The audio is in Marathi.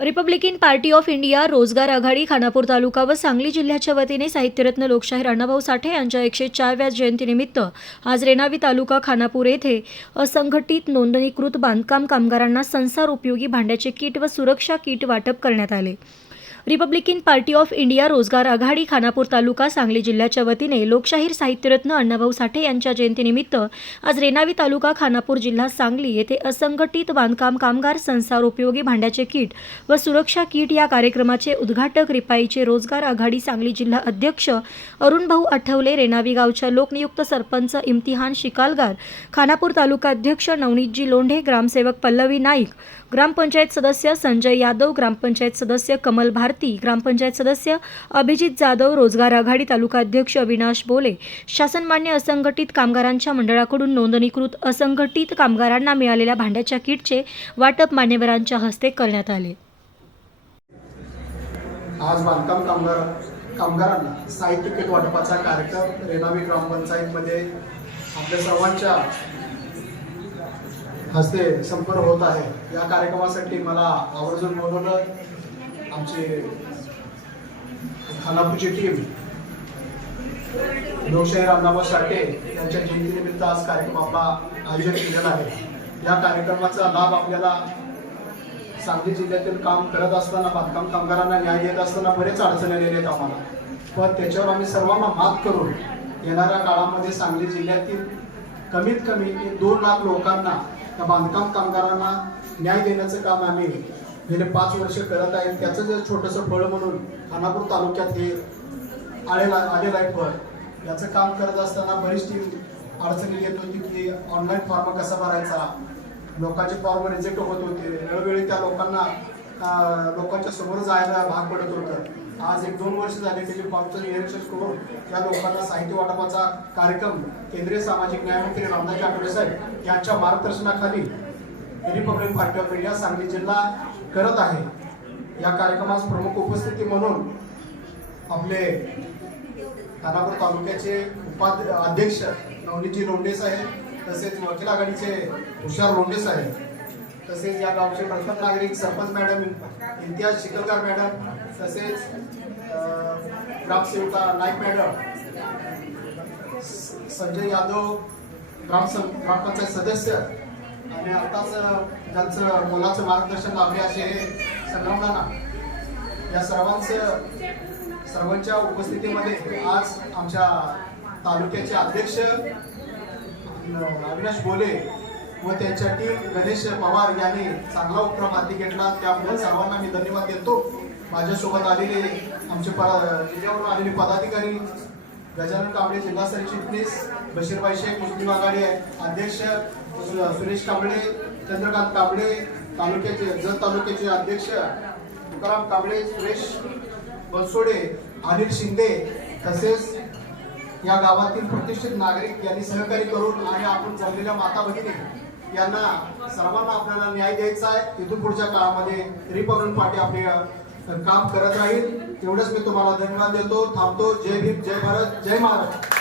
रिपब्लिकन पार्टी ऑफ इंडिया रोजगार आघाडी खानापूर तालुका व सांगली जिल्ह्याच्या वतीने साहित्यरत्न लोकशाहीर अण्णाभाऊ साठे यांच्या एकशे चारव्या जयंतीनिमित्त आज रेणावी तालुका खानापूर येथे असंघटित नोंदणीकृत बांधकाम कामगारांना संसार उपयोगी भांड्याचे किट व सुरक्षा किट वाटप करण्यात आले. रिपब्लिकन पार्टी ऑफ इंडिया रोजगार आघाडी खानापूर तालुका सांगली जिल्ह्याच्या वतीने लोकशाहीर साहित्यरत्न अण्णाभाऊ साठे यांच्या जयंतीनिमित्त आज रेणावी तालुका खानापूर जिल्हा सांगली येथे असंघटित बांधकाम कामगार संसार उपयोगी भांड्याचे किट व सुरक्षा किट या कार्यक्रमाचे उद्घाटक रिपाईचे रोजगार आघाडी सांगली जिल्हा अध्यक्ष अरुणभाऊ आठवले रेणावी गावच्या लोकनियुक्त सरपंच इम्तिहान शिकालगार खानापूर तालुका अध्यक्ष नवनीतजी लोंढे ग्रामसेवक पल्लवी नाईक ग्रामपंचायत सदस्य संजय यादव ग्रामपंचायत सदस्य कमल भारती भारती ग्रामपंचायत सदस्य अभिजित जाधव रोजगार आघाडी तालुका अध्यक्ष अविनाश बोले शासनमान्य असंघटित कामगारांच्या मंडळाकडून नोंदणीकृत असंघटित कामगारांना मिळालेल्या भांड्याच्या किटचे वाटप मान्यवरांच्या हस्ते करण्यात आले. आज बांधकाम कामगार कामगारांना साहित्य किट वाटपाचा कार्यक्रम रेणावी ग्रामपंचायतमध्ये आपल्या सर्वांच्या हस्ते संपन्न होत आहे. या कार्यक्रमासाठी मला आवर्जून बोलवलं आमचे खानापूरची टीम लोकशाहीर अण्णाभाऊ साठे यांच्या जयंतीनिमित्त आज कार्यक्रम आपला आयोजन केलेला आहे. या कार्यक्रमाचा लाभ आपल्याला सांगली जिल्ह्यातील काम करत असताना बांधकाम कामगारांना न्याय देत असताना बरेच अडचणी आलेल्या आहेत आम्हाला. पण त्याच्यावर आम्ही सर्वांना मात करून येणाऱ्या काळामध्ये सांगली जिल्ह्यातील कमीत कमी दोन लाख लोकांना त्या बांधकाम कामगारांना न्याय देण्याचं काम आम्ही गेले पाच वर्ष करत आहेत. त्याचं जे छोटंसं फळ म्हणून खानापूर तालुक्यात हे आलेला आलेलं आहे फळ. याचं काम करत असताना बरीच टीम अडचणी येत होती की ऑनलाईन फॉर्म कसा भरायचा? लोकांचे फॉर्म रिजेक्ट होत होते. वेळोवेळी त्या लोकांना लोकांच्या समोर जायला भाग पडत होतं. आज एक दोन वर्ष झाले त्याचे फॉर्मचं निरीक्षण करून त्या लोकांना साहित्य वाटपाचा कार्यक्रम केंद्रीय सामाजिक न्यायमंत्री रामदास आठवले साहेब यांच्या मार्गदर्शनाखाली republic party of India Sangli जिल्हा करत आहे. या कार्यक्रमास प्रमुख उपस्थिती म्हणून आपले खानापूर तालुक्याचे उपाध्य अध्यक्ष नवनीजी लोंढे साहेब तसेच वकील आघाडीचे हुशार लोंढे साहेब तसेच या गावचे प्रथम नागरिक सरपंच मॅडम इम्तियाज शिकलगार मॅडम तसेच अं, ग्रामसेवका नाईक मॅडम स- संजय यादव ग्राम ग्रामपंचायत सदस्य आणि आताच त्यांचं मुलाचं मार्गदर्शन लाभले असे हे संग्रामदाना या सर्वांचं सर्वांच्या उपस्थितीमध्ये आज आमच्या तालुक्याचे अध्यक्ष अविनाश बोले व त्यांच्या टीम गणेश पवार यांनी चांगला उपक्रम हाती घेतला. त्यामुळे सर्वांना मी धन्यवाद देतो. माझ्यासोबत आलेले आमचे प- जिल्ह्यावरून आलेले पदाधिकारी गजानन कांबळे जिल्हास्तरीय चिटणीस बशीरबाई शेख मुस्लिम आघाडी अध्यक्ष सुरेश कांबळे चंद्रकांत कांबळे तालुक्याचे जत तालुक्याचे अध्यक्ष तुकाराम कांबळे सुरेश बनसोडे अनिल शिंदे तसेच या गावातील प्रतिष्ठित नागरिक यांनी सहकार्य करून आणि आपण जमलेल्या माता भगिनी यांना सर्वांना आपल्याला न्याय द्यायचा आहे. इथून पुढच्या काळामध्ये रिपब्लिक पार्टी आपले काम करत राहील. तेवढंच मी तुम्हाला धन्यवाद देतो. थांबतो. जय भीम जय भारत जय महाराष्ट्र.